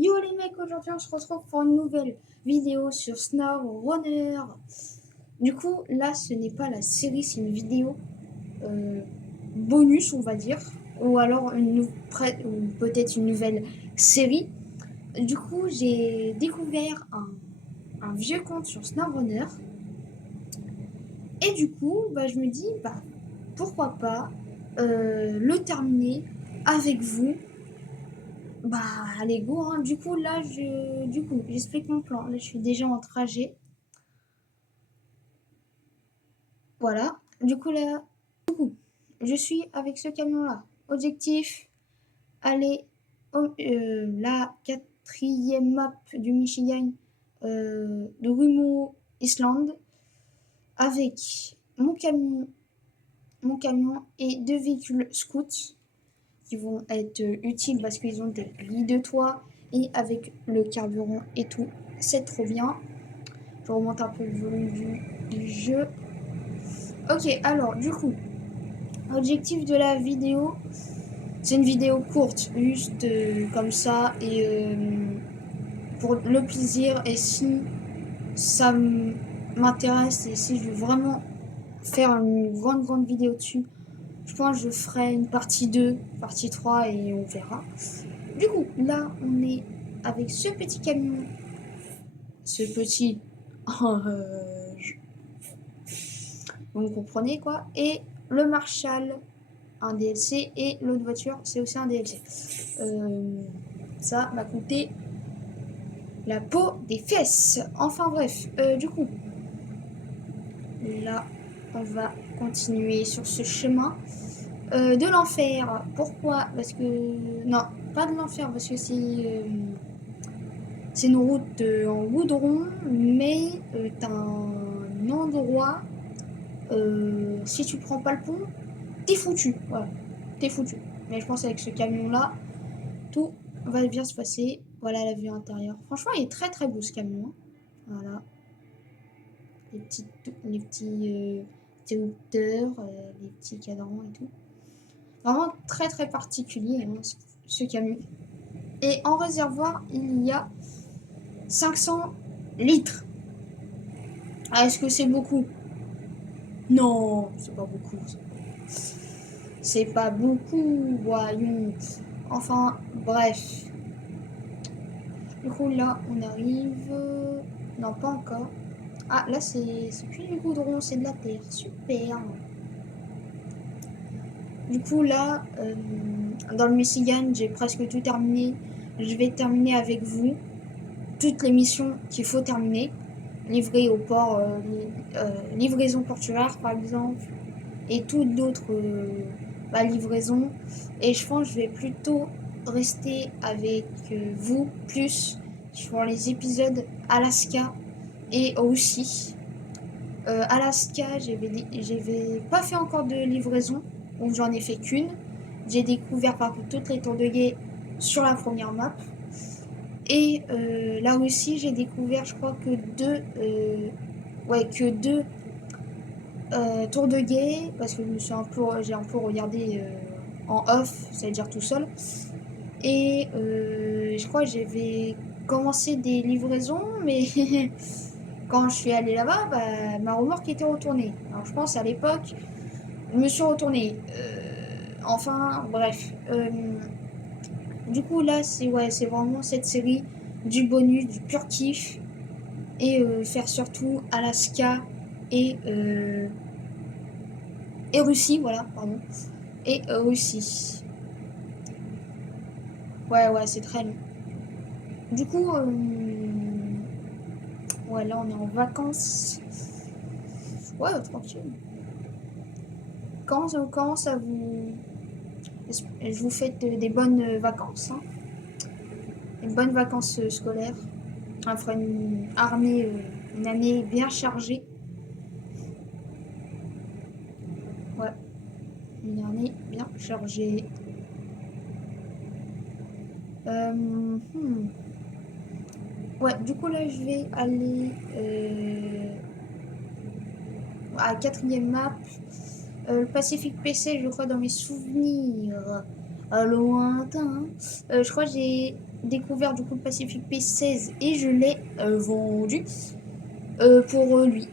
Yo les mecs, aujourd'hui on se retrouve pour une nouvelle vidéo sur SnowRunner. Du coup, là ce n'est pas la série, c'est une vidéo bonus on va dire. Ou alors ou peut-être une nouvelle série. Du coup, j'ai découvert un vieux compte sur SnowRunner. Et du coup, je me dis, pourquoi pas le terminer avec vous. Allez, go, hein. Du coup, j'explique mon plan. Là, je suis déjà en trajet. Voilà. Du coup, je suis avec ce camion-là. Objectif, aller la quatrième map du Michigan de Rumo Island avec mon camion et deux véhicules scouts qui vont être utiles parce qu'ils ont des lits de toit et avec le carburant et tout. C'est trop bien. Je remonte un peu le volume du jeu. Ok, alors du coup, objectif de la vidéo, c'est une vidéo courte, juste comme ça, et pour le plaisir, et si ça m'intéresse, et si je veux vraiment faire une grande vidéo dessus, je pense que je ferai une partie 2, partie 3, et on verra. Du coup, là, on est avec ce petit camion, ce petit... vous comprenez quoi, et le Marshall, un DLC, et l'autre voiture, c'est aussi un DLC. Ça m'a coûté la peau des fesses. Enfin bref, du coup, là, on va continuer sur ce chemin de l'enfer. Pourquoi? Parce que... Non, pas de l'enfer, parce que c'est une route en goudron, mais t'as un endroit, si tu prends pas le pont, t'es foutu. Voilà, t'es foutu. Mais je pense avec ce camion-là, tout va bien se passer. Voilà la vue intérieure. Franchement, il est très beau ce camion. Voilà. Les petits hauteurs, les petits cadrans et tout. Vraiment très particulier hein, ce camion. Et en réservoir, il y a 500 litres. Ah, est-ce que c'est beaucoup? Non, c'est pas beaucoup. C'est pas beaucoup, voyons. Enfin, bref. Du coup, là, on arrive... Non, pas encore. Ah, là, c'est plus du goudron, c'est de la terre. Super. Du coup, là, dans le Michigan, j'ai presque tout terminé. Je vais terminer avec vous toutes les missions qu'il faut terminer. Livrer au port, livraison portuaire, par exemple, et toutes d'autres livraisons. Et je pense que je vais plutôt rester avec vous plus sur les épisodes Alaska et aussi Alaska, j'avais pas fait encore de livraison, donc j'en ai fait qu'une. J'ai découvert par contre toutes les tours de guet sur la première map. Et là aussi, j'ai découvert, je crois que deux tours de guet, parce que j'ai un peu regardé en off, c'est-à-dire tout seul. Et je crois que j'avais commencé des livraisons, mais quand je suis allée là-bas, ma remorque était retournée. Alors je pense à l'époque, je me suis retournée. Enfin, bref. Du coup, là, c'est vraiment cette série du bonus, du pur kiff. Et faire surtout Alaska et, et Russie, voilà, pardon. Et Russie. Ouais, c'est très long. Du coup, là, on est en vacances. Ouais, tranquille. Quand ça vous... Je vous fais des bonnes vacances. Hein. Des bonnes vacances scolaires. On fera une année bien chargée. Ouais, une année bien chargée. Ouais, du coup là je vais aller à la quatrième map. Le Pacific PC, je crois dans mes souvenirs lointains. Je crois que j'ai découvert du coup le Pacific P16 et je l'ai vendu pour lui.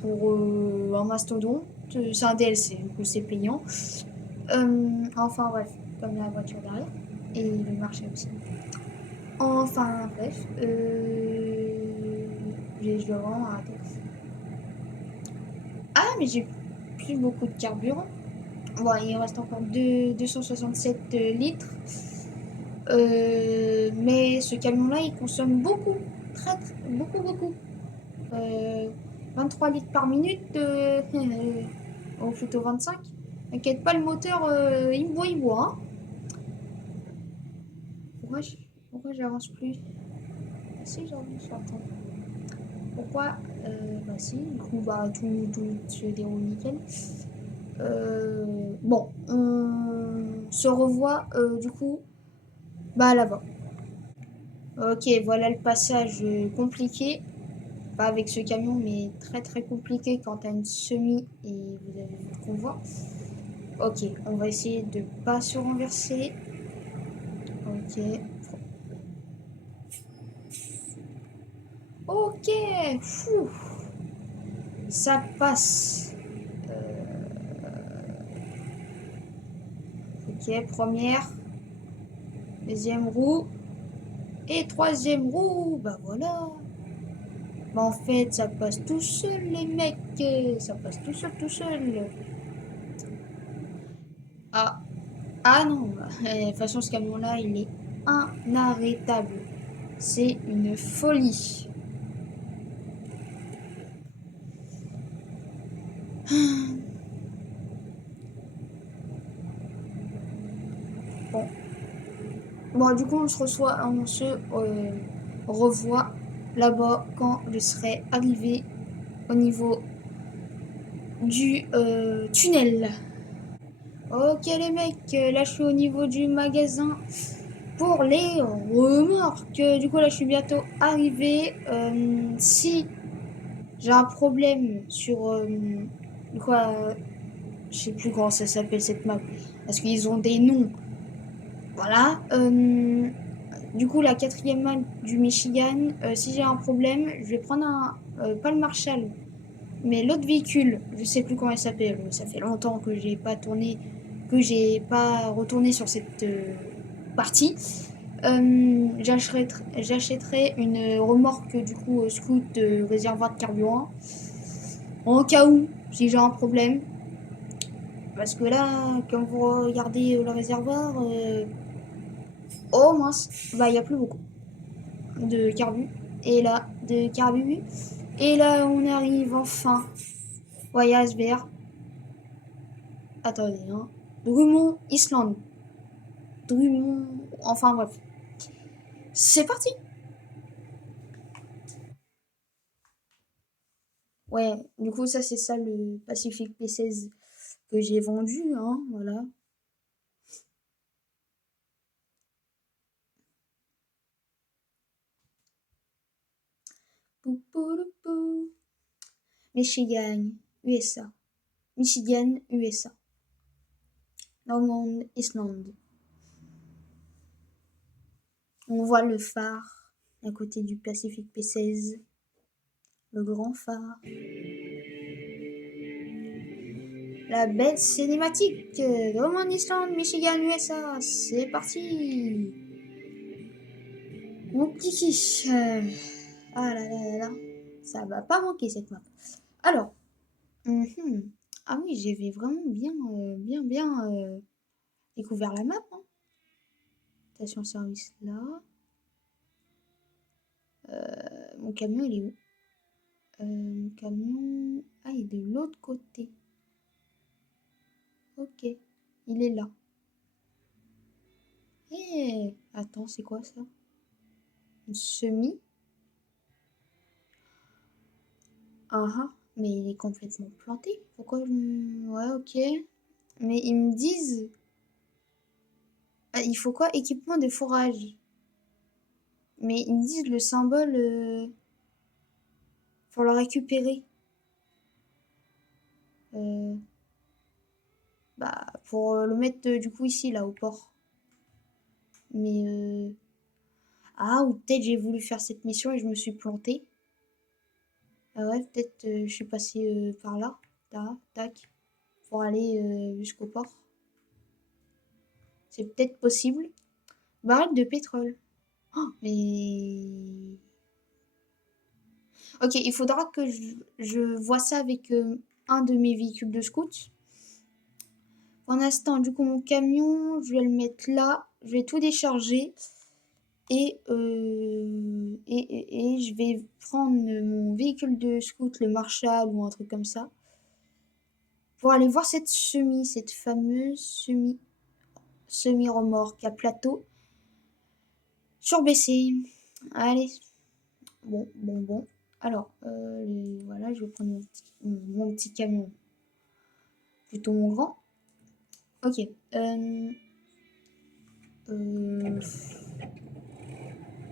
Pour un mastodonte. C'est un DLC, du coup c'est payant. Enfin bref, comme la voiture derrière. Et le marché aussi. Enfin bref. Je dois vraiment arrêter. Ah mais j'ai plus beaucoup de carburant. Bon, il reste encore 267 litres. Mais ce camion-là, il consomme beaucoup. Beaucoup, beaucoup. Euh, 23 litres par minute. Ou plutôt 25. T'inquiète pas, le moteur, il boit. Hein. Pourquoi je, pourquoi j'avance plus? Ah si, j'avance, attends. Pourquoi bah si, du coup, bah, tout se déroule nickel. Bon, on se revoit du coup bah là-bas. Ok, voilà le passage compliqué. Pas avec ce camion, mais très très compliqué quand t'as une semi et vous avez vu le convoi. Ok, on va essayer de pas se renverser. Ok. Ok. Fou. Ça passe. Ok, première. Deuxième roue. Et troisième roue. Bah voilà. Bah en fait, ça passe tout seul, les mecs. Ça passe tout seul, tout seul. Ah. Ah non. De toute façon, ce camion-là, il est inarrêtable. C'est une folie. Bon. Bon, du coup, on se revoit là-bas quand je serai arrivé au niveau du tunnel. Ok les mecs, là je suis au niveau du magasin pour les remorques. Du coup là je suis bientôt arrivé. Si j'ai un problème sur quoi, je sais plus comment ça s'appelle cette map, parce qu'ils ont des noms. Voilà. Du coup la quatrième map du Michigan. Si j'ai un problème, je vais prendre pas le Marshall, mais l'autre véhicule, je sais plus comment il s'appelle. Ça fait longtemps que j'ai pas tourné, que j'ai pas retourné sur cette partie. J'achèterai une remorque du coup scout réservoir de carburant en cas où si j'ai un problème. Parce que là, quand vous regardez le réservoir, oh mince, bah il y a plus beaucoup de carbu. Et là, de carbu. Et là, on arrive enfin. Voyage vers. Attendez, hein. Drummond Island. Drummond. Enfin bref. C'est parti! Ouais, du coup, ça, c'est ça le Pacific P16 que j'ai vendu, hein, voilà. Pou, pou, pou. Michigan, USA. Michigan, USA. Drummond Island. On voit le phare à côté du Pacific P16. Le grand phare. La belle cinématique. Drummond Island, Michigan, USA. C'est parti. Mon kiki. Ah là là là là. Ça va pas manquer cette map. Alors. Ah oui, j'avais vraiment bien découvert la map. Hein. Station service là. Mon camion, il est où? Mon camion. Ah, il est de l'autre côté. Ok. Il est là. Eh, attends, c'est quoi ça? Une semi? Ah ah, mais il est complètement planté. Pourquoi Ouais, ok. Mais ils me disent. Ah, il faut quoi? Équipement de fourrage. Mais ils me disent le symbole. Pour le récupérer. Euh, Bah, pour le mettre du coup ici, là, au port. Mais ah, ou peut-être j'ai voulu faire cette mission et je me suis plantée. Ah ouais, peut-être je suis passée par là. Là, tac. Pour aller jusqu'au port. C'est peut-être possible. Barrette de pétrole. Oh, mais... Ok, il faudra que je vois ça avec un de mes véhicules de scout. Pour l'instant, du coup, mon camion, je vais le mettre là. Je vais tout décharger. Et je vais prendre mon véhicule de scout, le Marshall ou un truc comme ça, pour aller voir cette fameuse semi-remorque à plateau surbaissé. Allez, bon. Alors, voilà, je vais prendre mon petit camion, plutôt mon grand. Ok.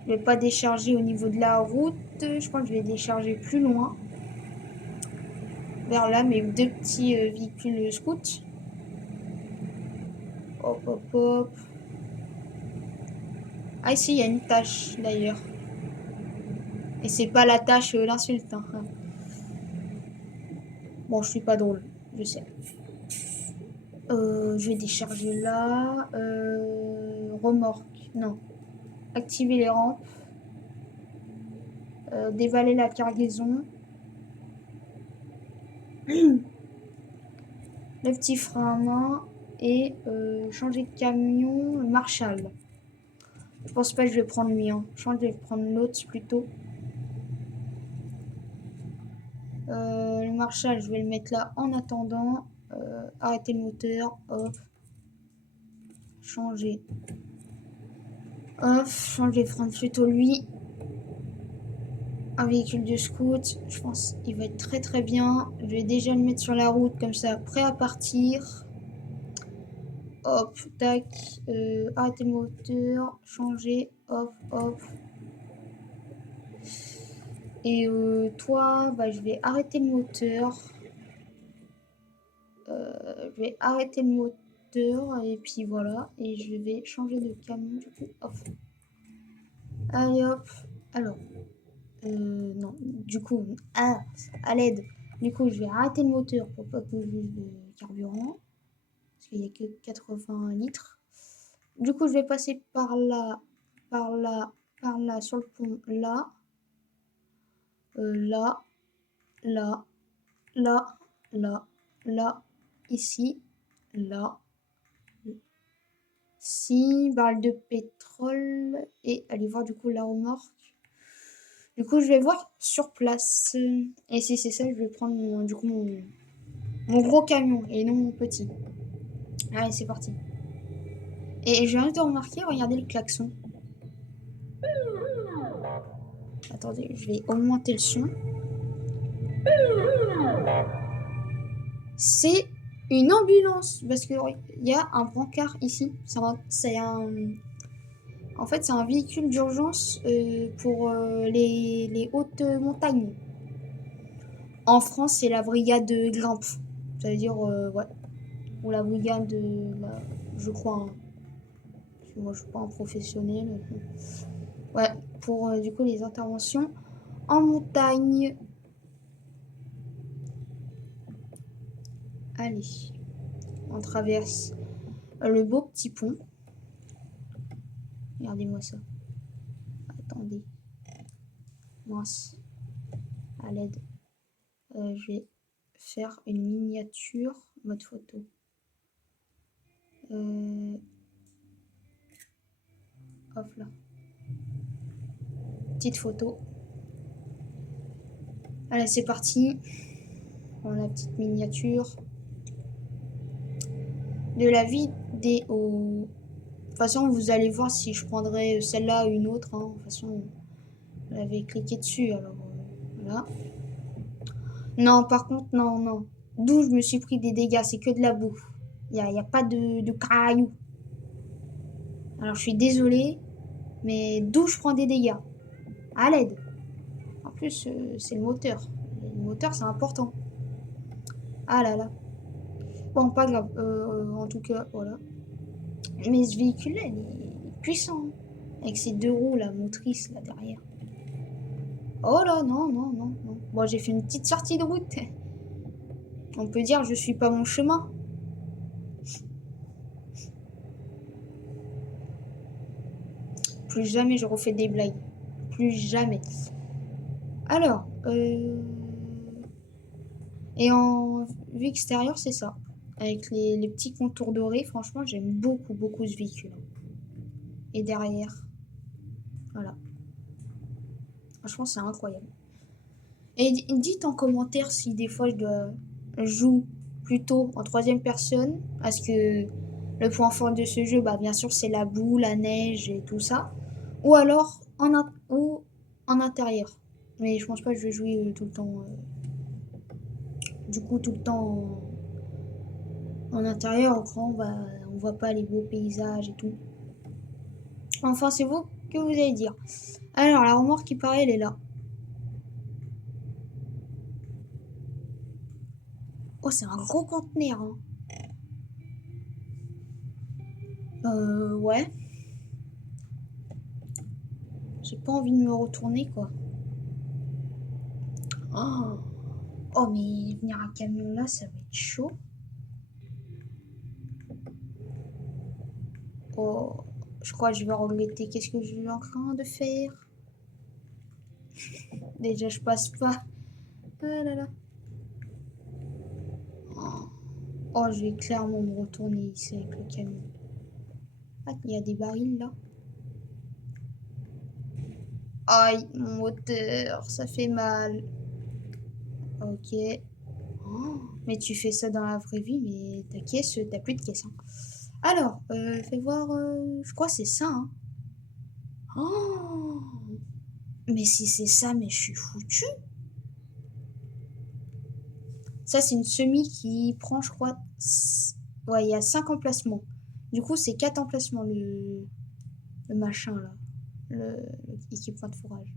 Je vais pas décharger au niveau de la route. Je crois que je vais décharger plus loin. Vers là, mes deux petits véhicules scouts. Hop. Ah, ici, il y a une tâche d'ailleurs. Et c'est pas la tâche l'insulte. Hein. Bon, je suis pas drôle, je sais. Je vais décharger là. Remorque, non. Activer les rampes. Dévaler la cargaison. Le petit frein à main. Et changer de camion. Marshall. Je pense pas que je vais prendre lui. Hein. Je pense que je vais prendre l'autre plutôt. Le Marshall, je vais le mettre là en attendant. Arrêter le moteur. Hop. Changer. Hop, changer, prendre plutôt lui. Un véhicule de scout, je pense qu'il va être très bien. Je vais déjà le mettre sur la route comme ça, prêt à partir. Hop, tac, arrêter le moteur, changer, hop. Et toi, bah, je vais arrêter le moteur. Je vais arrêter le moteur et puis voilà. Et je vais changer de camion du coup. Hop. Allez hop. Alors. Non, du coup, à l'aide. Du coup, je vais arrêter le moteur pour pas que j'use de carburant. Parce qu'il n'y a que 80 litres. Du coup, je vais passer par là, sur le pont, là. Là, ici, là. 6 barres de pétrole. Et aller voir du coup la remorque. Du coup, je vais voir sur place. Et si c'est ça, je vais prendre mon gros camion et non mon petit. Allez, c'est parti. Et je viens de remarquer, regardez le klaxon. Attendez, je vais augmenter le son. C'est une ambulance. Parce qu'il y a un brancard ici. En fait, c'est un véhicule d'urgence pour les hautes montagnes. En France, c'est la brigade grimpe. Ça veut dire, ouais. Ou la brigade, je crois. Hein. Moi, je suis pas un professionnel. Ouais, pour du coup les interventions en montagne. Allez, on traverse le beau petit pont. Regardez-moi ça. Attendez. Mince. À l'aide. Je vais faire une miniature mode photo. Hop là. Petite photo. Allez, c'est parti. On la petite miniature de la vidéo. De toute façon, vous allez voir si je prendrai celle-là ou une autre. Hein. De toute façon, vous l'avez cliqué dessus. Alors, voilà. Non, par contre, non. D'où je me suis pris des dégâts, c'est que de la boue. Il n'y a pas de cailloux. Alors, je suis désolée, mais d'où je prends des dégâts? À l'aide. En plus, c'est le moteur. Le moteur, c'est important. Ah là là. Bon, pas grave. En tout cas, voilà. Mais ce véhicule-là, il est puissant. Avec ses deux roues, la motrice, là, derrière. Oh là, non, non, non, non. Bon, j'ai fait une petite sortie de route. On peut dire, je suis pas mon chemin. Plus jamais je refais des blagues. Plus jamais. Alors, et en vue extérieure, c'est ça. Avec les petits contours dorés, franchement, j'aime beaucoup, beaucoup ce véhicule. Et derrière, voilà. Franchement, c'est incroyable. Et dites en commentaire si des fois je joue plutôt en troisième personne, parce que le point fort de ce jeu, bah, bien sûr, c'est la boue, la neige et tout ça. Ou alors ou en intérieur. Mais je pense pas que je vais jouer tout le temps. Du coup, tout le temps en intérieur, au grand, on voit pas les beaux paysages et tout. Enfin, c'est vous que vous allez dire. Alors, la remorque qui paraît, elle est là. Oh, c'est un gros conteneur, hein. Ouais. J'ai pas envie de me retourner, quoi. Oh, oh mais venir à camion là, ça va être chaud. Oh, je crois que je vais regretter. Qu'est-ce que je suis en train de faire? Déjà, je passe pas. Ah là là. Oh, je vais clairement me retourner ici avec le camion. Ah, il y a des barils là. Aïe, mon moteur, ça fait mal. Ok. Oh, mais tu fais ça dans la vraie vie, mais ta caisse, t'as plus de caisse, hein. Alors, fais voir. Je crois que c'est ça, hein. Oh, mais si c'est ça, mais je suis foutu. Ça, c'est une semi qui prend, je crois. Ouais, il y a 5 emplacements. Du coup, c'est 4 emplacements le machin là. L'équipement de fourrage.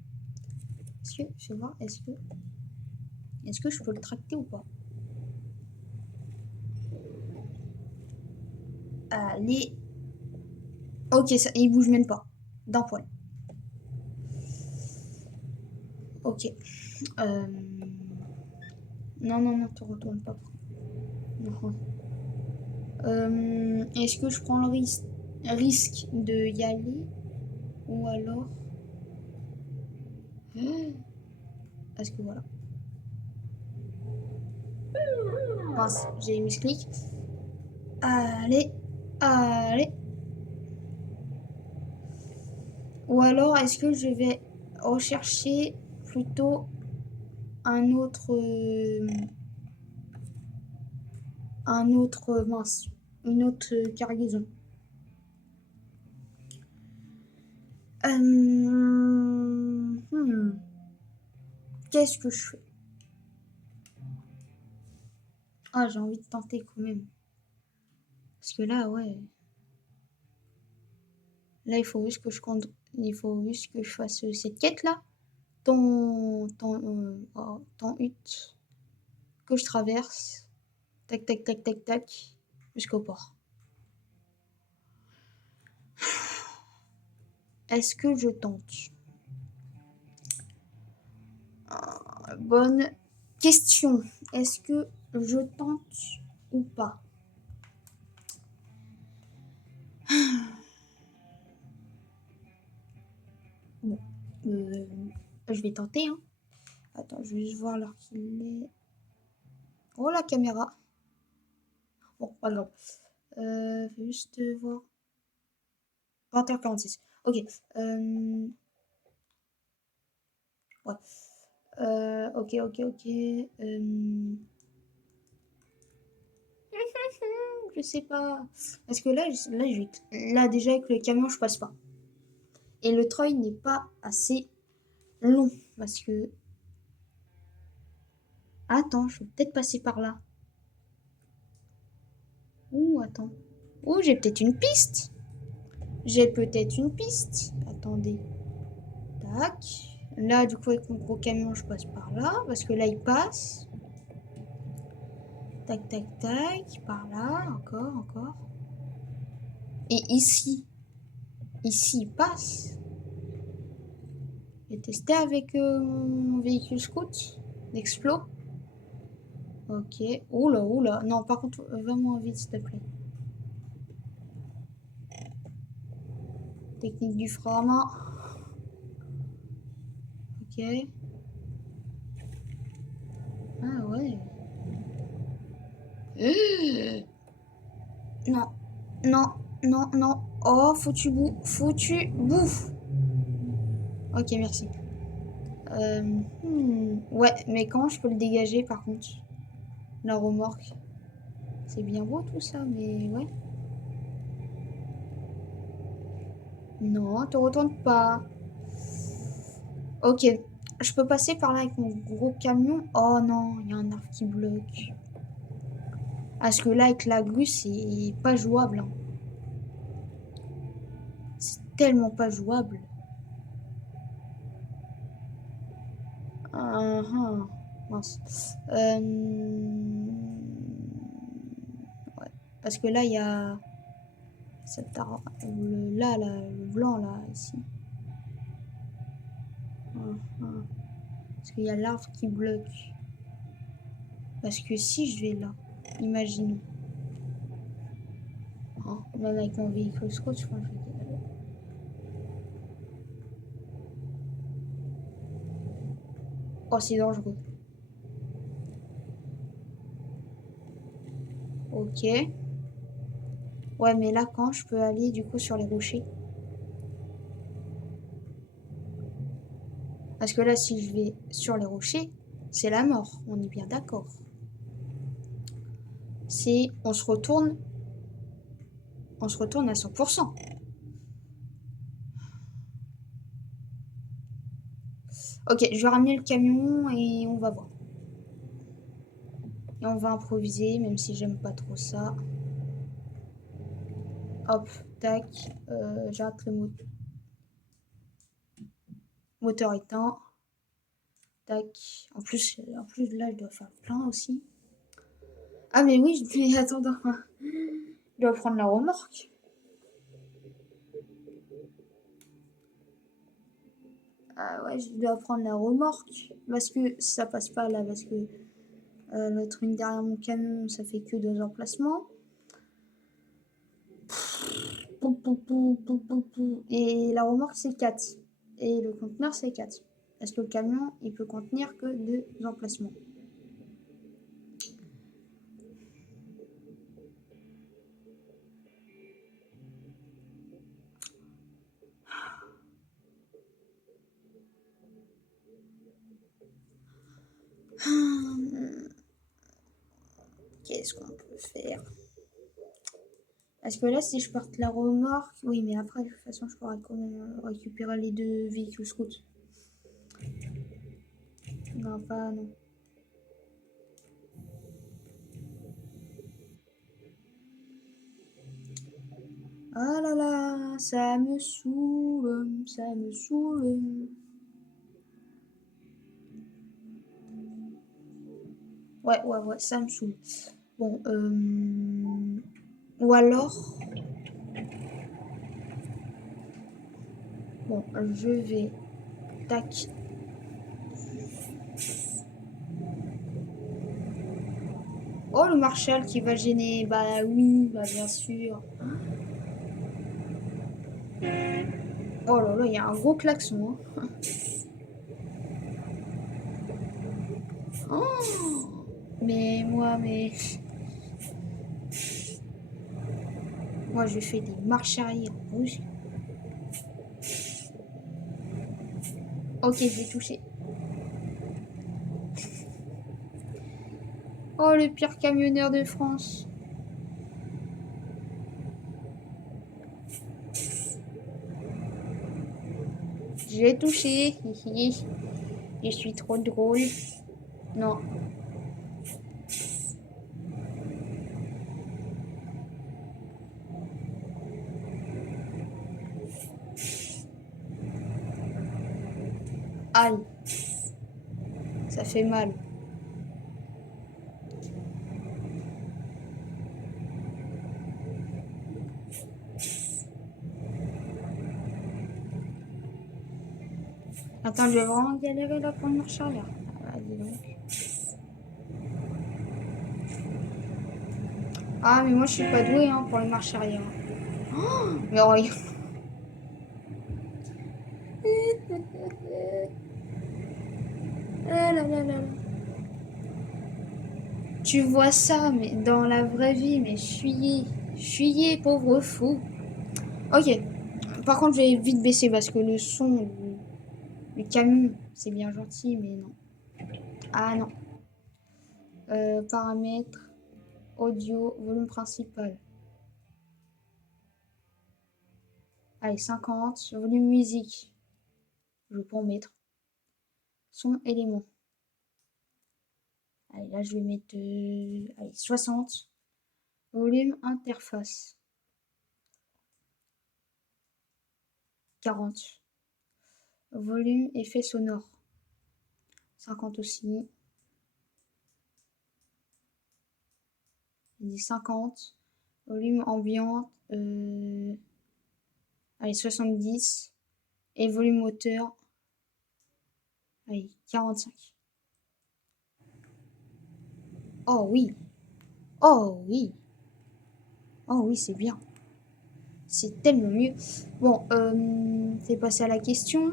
Est-ce que, je vais voir, est-ce que je peux le tracter ou pas? Allez. Ok, ça, il bouge même pas. D'un poil. Ok. Non, non, non, te retourne pas. Non. Est-ce que je prends le risque de y aller? Ou alors. Parce que voilà. Mince, j'ai mis ce clic. Allez, allez. Ou alors, est-ce que je vais rechercher plutôt un autre. Mince. Une autre cargaison. Qu'est-ce que je fais? Ah, j'ai envie de tenter quand même. Parce que là, ouais. Là, il faut juste que je fasse cette quête-là. Ton hut que je traverse. Tac, tac, tac, tac, tac. Jusqu'au port. Est-ce que je tente? Bonne question. Est-ce que je tente ou pas? Bon. Je vais tenter, hein. Attends, je vais juste voir l'heure qu'il est. Oh, la caméra. Bon, pas grave. Faut juste voir. 20h46. Ok. Ouais. Ok, ok, ok. Je sais pas. Parce que là, déjà, avec le camion, je passe pas. Et le treuil n'est pas assez long. Parce que. Attends, je vais peut-être passer par là. Ouh, attends. Ouh, j'ai peut-être une piste. J'ai peut-être une piste. Attendez. Tac. Là, du coup, avec mon gros camion, je passe par là. Parce que là, il passe. Tac, tac, tac. Par là. Encore, encore. Et ici. Ici, il passe. J'ai testé avec mon véhicule scout d'Explo. Ok. Oula, oula. Non, par contre, va moins vite, s'il te plaît. Technique du frein à main. Ok. Ah ouais. Non, non, non, non. Oh, foutu bouffe. Ok, merci. Ouais, mais comment je peux le dégager par contre? La remorque. C'est bien beau tout ça, mais ouais. Non, te retourne pas. Ok, je peux passer par là avec mon gros camion. Oh non, il y a un arbre qui bloque. Parce que là, avec la grue, c'est pas jouable, hein. C'est tellement pas jouable. Ah, ah, mince. Ouais. Parce que là, il y a le blanc, là, ici. Ah, ah. Parce qu'il y a l'arbre qui bloque. Parce que si je vais là, imaginons. Hein, même avec mon véhicule scout, je crois que je vais y aller. Oh, c'est dangereux. Ok. Ouais, mais là, quand je peux aller du coup sur les rochers? Parce que là, si je vais sur les rochers, c'est la mort. On est bien d'accord. C'est on se retourne à 100%. Ok, je vais ramener le camion et on va voir. Et on va improviser, même si j'aime pas trop ça. Hop, tac. J'arrête le moteur éteint. Tac. En plus, là, je dois faire plein aussi. Ah, mais oui, mais attends, je dois prendre la remorque. Ah ouais, je dois prendre la remorque. Parce que ça passe pas là, parce que le truc derrière mon camion, ça fait que 2 emplacements. Et la remorque, c'est 4. Et le conteneur, c'est 4. Parce que le camion, il peut contenir que 2 emplacements. Qu'est-ce qu'on peut faire? Parce que là, si je porte la remorque, oui, mais après, de toute façon, je pourrais quand même récupérer les 2 véhicules scouts. Non, pas, non. Ah là là, ça me saoule, ça me saoule. Ouais, ouais, ouais, ça me saoule. Bon, ou alors, bon, je vais, tac. Oh, le Marshall qui va gêner. Bah oui, bah bien sûr. Oh là là, il y a un gros klaxon, hein. Oh, moi, je fais des marches arrière brusques. Ok, j'ai touché. Oh, le pire camionneur de France. J'ai touché. Je suis trop drôle. Non. Aïe, ça fait mal. Attends, je vais vraiment galérer là pour une marche arrière. Ah, dis donc. Ah, mais moi je suis pas douée hein, pour les marches arrière. Oh, mais regarde. Ah là là là là. Tu vois ça, mais dans la vraie vie, mais fuyez, pauvre fou. Ok. Par contre, je vais vite baisser parce que le son du camion, c'est bien gentil, mais non. Ah non. Paramètres, audio, volume principal. Allez, 50. Volume musique. Je peux en mettre. Son élément. Allez, là, je vais mettre allez, 60. Volume interface. 40. Volume effet sonore. 50 aussi. 50. Volume ambiant. Allez, 70. Et volume moteur. Allez, 45. Oh oui. Oh oui. Oh oui, c'est bien. C'est tellement mieux. Bon, c'est passé à la question.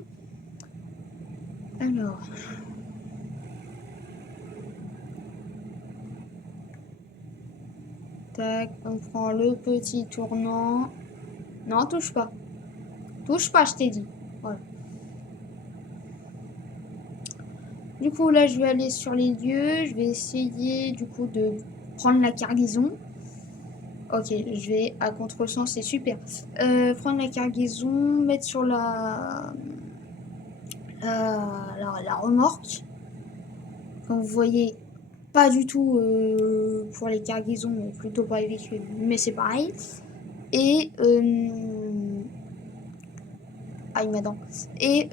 Alors. Tac, on prend le petit tournant. Non, touche pas. Touche pas, je t'ai dit. Voilà. Du coup, là, je vais aller sur les lieux. Je vais essayer, du coup, de prendre la cargaison. Ok, je vais à contresens, c'est super. Prendre la cargaison, mettre sur la remorque. Comme vous voyez, pas du tout pour les cargaisons, mais plutôt pour les véhicules, mais c'est pareil. Et aïe ma dent. Et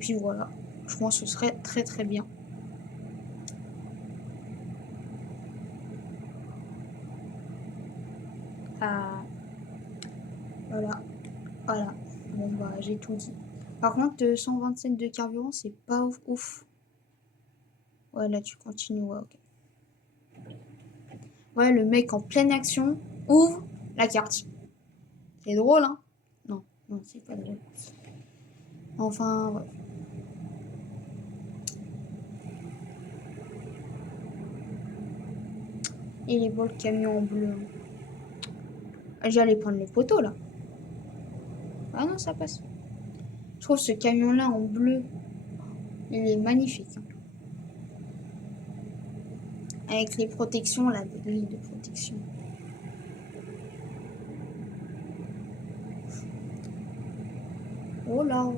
puis voilà. Je pense que ce serait très très bien. Ah, voilà. Voilà. Bon bah j'ai tout dit. Par contre, 127 de carburant, c'est pas ouf, ouf. Ouais, là tu continues, ouais, ok. Ouais, le mec en pleine action ouvre la carte. C'est drôle, hein? Non, non, c'est pas drôle. Enfin, ouais. Il est beau le camion en bleu. J'allais prendre les poteaux là. Ah non, ça passe. Je trouve ce camion là en bleu, il est magnifique, hein. Avec les protections là, des grilles de protection. Oh là,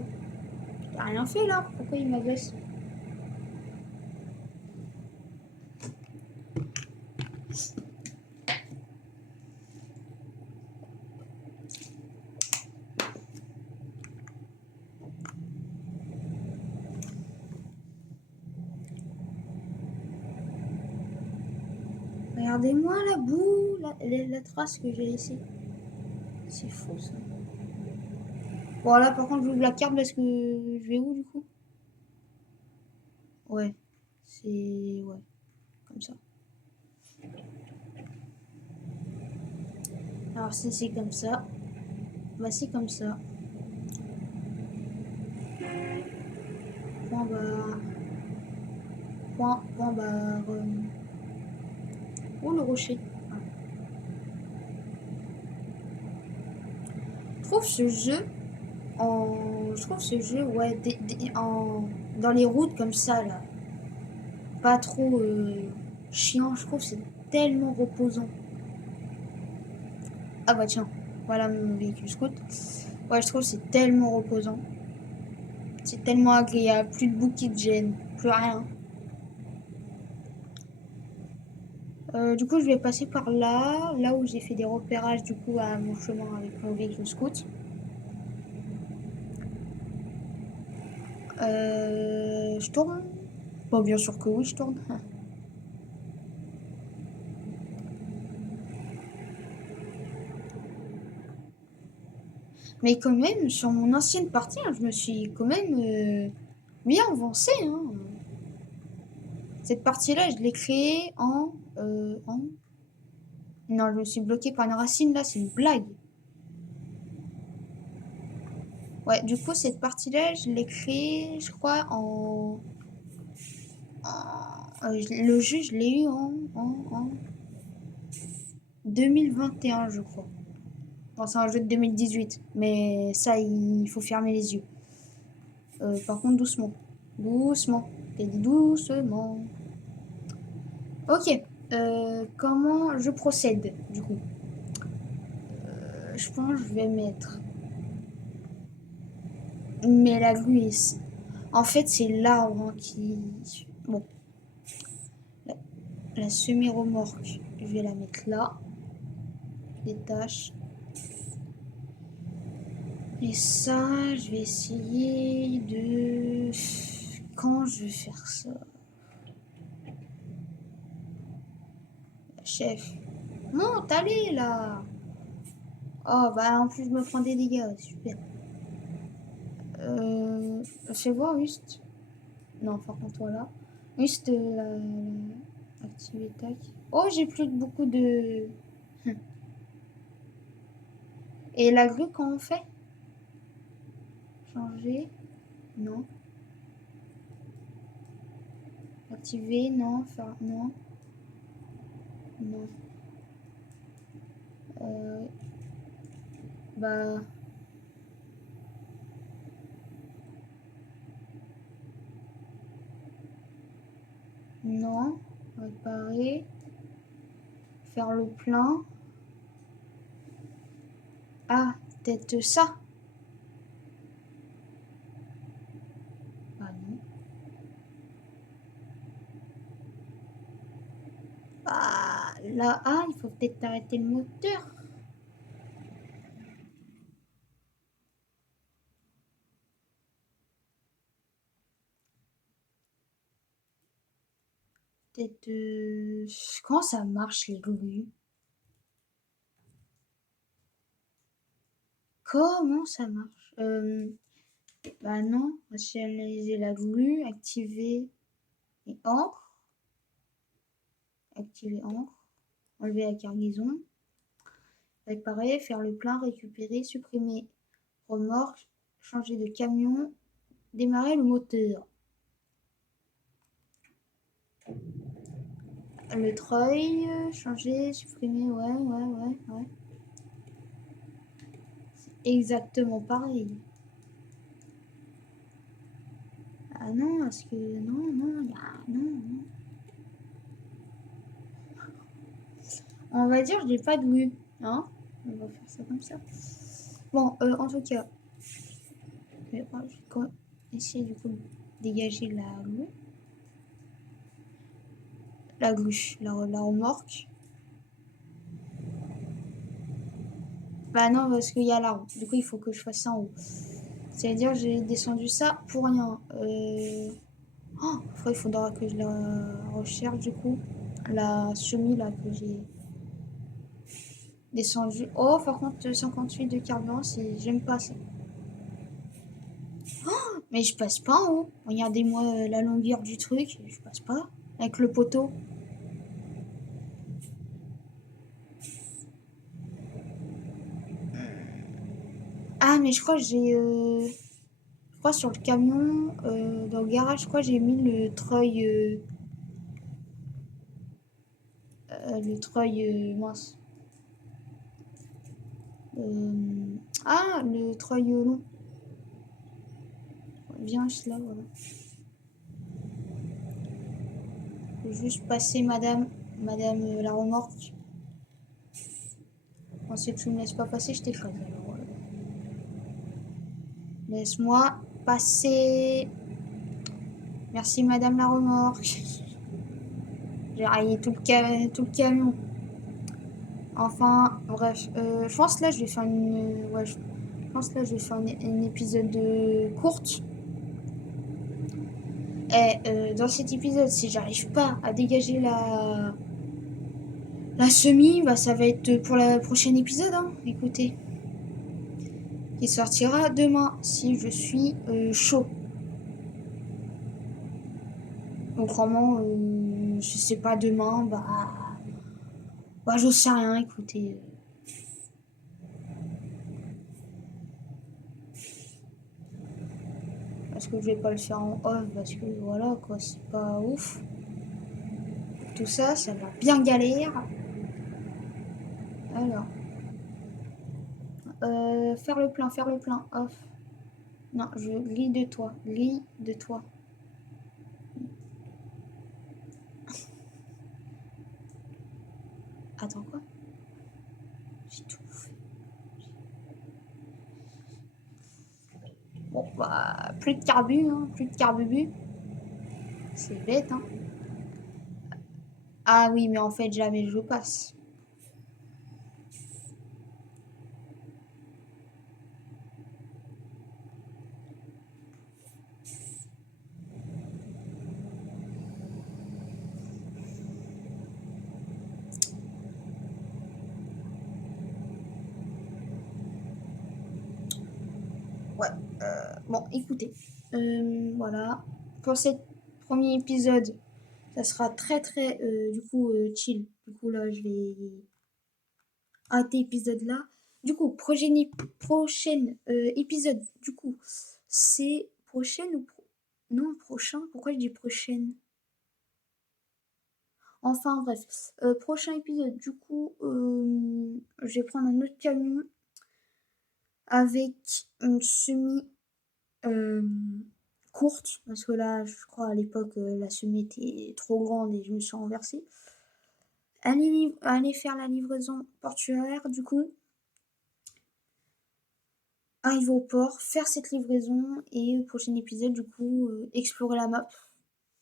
t'as rien fait là? Pourquoi il m'abaisse? Regardez-moi la boue, la trace que j'ai laissée. C'est faux ça. Bon là par contre j'ouvre la carte parce que je vais où du coup? Ouais, c'est... Ouais, comme ça. Alors si c'est comme ça, bah c'est comme ça. Point barre. Point barre. Oh le rocher. Ah. Je trouve ce jeu je trouve ce jeu ouais dans les routes comme ça là, pas trop chiant, je trouve c'est tellement reposant. Ah bah tiens, voilà mon véhicule scout. Ouais, je trouve c'est tellement reposant. C'est tellement agréable, plus de boucs qui te gênent, plus rien. Du coup, je vais passer par là où j'ai fait des repérages du coup à mon chemin avec mon véhicule scout. Je tourne? Bon, bien sûr que oui, je tourne. Mais quand même, sur mon ancienne partie, hein, je me suis quand même bien avancé. Hein. Cette partie-là, je l'ai créée en... Non, je me suis bloqué par une racine, là, c'est une blague. Ouais, du coup, cette partie-là, je l'ai créée, je crois, le jeu, je l'ai eu en 2021, je crois. Bon, c'est un jeu de 2018, mais ça, il faut fermer les yeux. Par contre, doucement. Doucement. T'as dit doucement. Ok. Comment je procède, du coup Je pense que je vais mettre... Mais la gluise. En fait, c'est l'arbre hein, qui... Bon, la semi-remorque, je vais la mettre là. Les tâches. Et ça, je vais essayer de... Quand je vais faire ça Chef. Monte, allez là. Oh, bah en plus, je me prends des dégâts. Super. Fais voir juste. Non, par contre, voilà. Juste activer tac. Oh, j'ai plus beaucoup de. Et la grue, quand on fait Changer. Non. Activer. Non. Faire. Non. Non. Bah. Non. Réparer. Faire le plein. Ah, peut-être ça. Bah non. Ah, là, ah, il faut peut-être arrêter le moteur. Peut-être. Comment ça marche les glues Comment ça marche Bah non, rationaliser la glue, activer et encre. Activer encre. Enlever la cargaison. Réparer, faire le plein, récupérer, supprimer remorque, changer de camion, démarrer le moteur. Le treuil, changer, supprimer, ouais. C'est exactement pareil. Ah non, parce que non. On va dire, je n'ai pas de glue. Hein, on va faire ça comme ça. Bon, en tout cas, je vais essayer du coup de dégager la glue. La glue, la remorque. Bah non, parce qu'il y a l'arbre. Du coup, il faut que je fasse ça en haut. C'est-à-dire, j'ai descendu ça pour rien. Oh, après, il faudra que je la recherche du coup. La semi là que j'ai descendu. Oh, par contre, 58 de carburant, j'aime pas ça. Mais je passe pas en haut. Regardez-moi la longueur du truc. Je passe pas. Avec le poteau. Ah, mais je crois que j'ai. Je crois sur le camion, dans le garage, je crois que j'ai mis le treuil. Le treuil. Mince. Ah, le treuil long. Viens, là, voilà. Je vais juste passer Madame la remorque. Si tu me laisses pas passer, je t'écrase. Alors, laisse-moi passer. Merci Madame la remorque. J'ai rayé tout le camion. Enfin, bref. Je pense là, je vais faire ouais, je pense là, je vais faire une épisode courte. Et dans cet épisode, si j'arrive pas à dégager la semi, bah ça va être pour le prochain épisode. Hein. Écoutez. qui sortira demain si je suis chaud. Autrement, je sais pas demain, bah j'en sais rien, écoutez. Parce que je vais pas le faire en off, parce que voilà quoi, c'est pas ouf. Tout ça, ça va bien galère. Alors, faire le plein, off. Non, je lis de toi, lis de toi. Attends quoi? J'ai tout fait. Bon, bah, plus de carbu, hein, plus de carbubu. C'est bête, hein. Ah oui, mais en fait, jamais je passe. Ouais, bon, écoutez. Voilà. Pour ce premier épisode, ça sera très très, du coup, chill. Du coup, là, je vais arrêter l'épisode là. Du coup, prochaine épisode, du coup, c'est prochaine ou non, prochain? Pourquoi je dis prochaine? Enfin bref, prochain épisode, du coup, je vais prendre un autre camion avec une semi euh, courte, parce que là, je crois à l'époque, la semi était trop grande et je me suis renversée. Aller faire la livraison portuaire, du coup, arriver au port, faire cette livraison et au prochain épisode, du coup, explorer la map,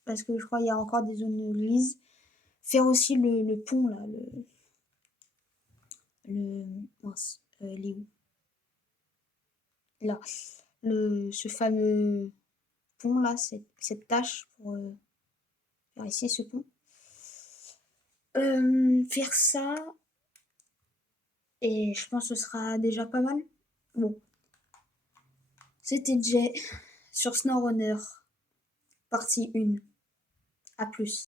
parce que je crois qu'il y a encore des zones grises. Faire aussi le pont, là, mince, il est où? Là, ce fameux pont là, cette tâche pour faire ici ce pont. Faire ça, et je pense que ce sera déjà pas mal. Bon, c'était Jay sur SnowRunner, partie 1. À plus.